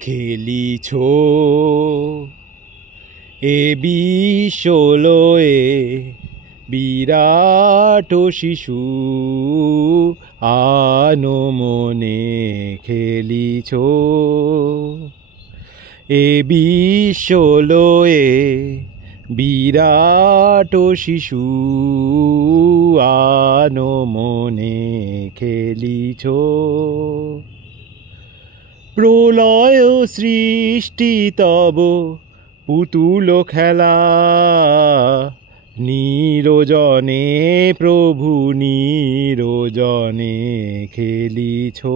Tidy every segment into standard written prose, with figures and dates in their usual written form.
খেলিছ এ বিশ্বলয়ে বিরাট শিশু আনমনে খেলিছ এ বিশ্বলয়ে বিরাট শিশু আনমনে খেলিছ প্রলয় সৃষ্টি তব পুতুল খেলা নিরজনে প্রভু নিরজনে খেলিছ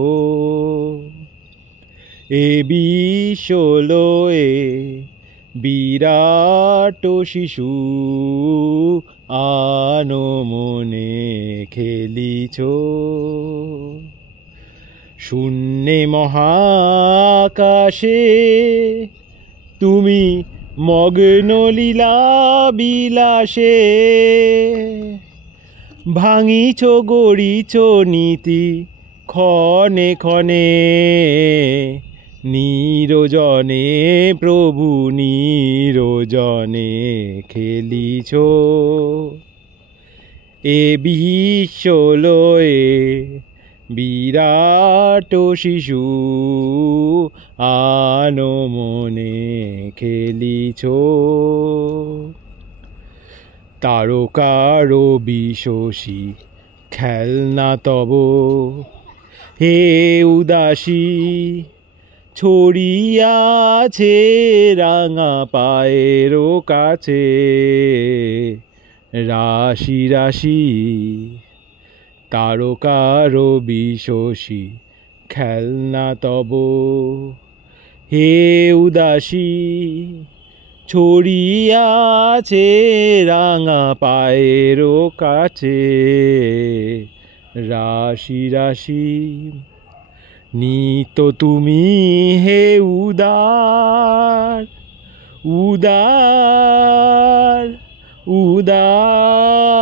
এ বিশ্বলয়ে বিরাট শিশু আনমনে খেলিছ শূন্যে মহাকাশে তুমি মগ্ন লীলা বিলাসে ভাঙিছ গড়িছ নীতি ক্ষণে ক্ষণে নিরজনে প্রভু নিরজনে খেলিছ এ বিশ্বলয়ে বিরাট শিশু আনমনে খেলিছ তারকার বিশোষী খেলনা তব হে উদাসী ছড়িয়াছে রাঙা পায়ের কাছে রাশি রাশি তারকার বিশোষী খেলনা তব হে উদাসী ছড়িয়াছে রাঙা পায়ের কাছে রাশি রাশি নিত তুমি হে উদার উদার উদার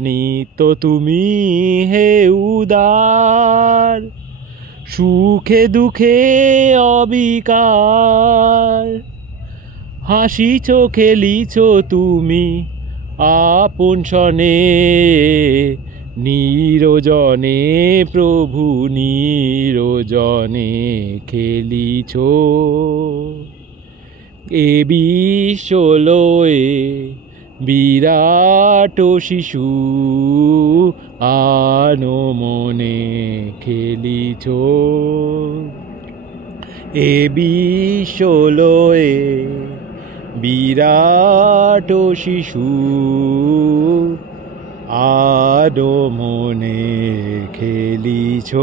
নিত তুমি হে উদার সুখে দুঃখে অবিকার হাসিছ খেলিছ তুমি আপন শনে নিরজনে প্রভু নিরজনে খেলিছ এ বিশ্বলয়ে বিরাট শিশু আনমনে খেলিছ এ বিশ্বলয়ে বিরাট শিশু আনমনে খেলিছ।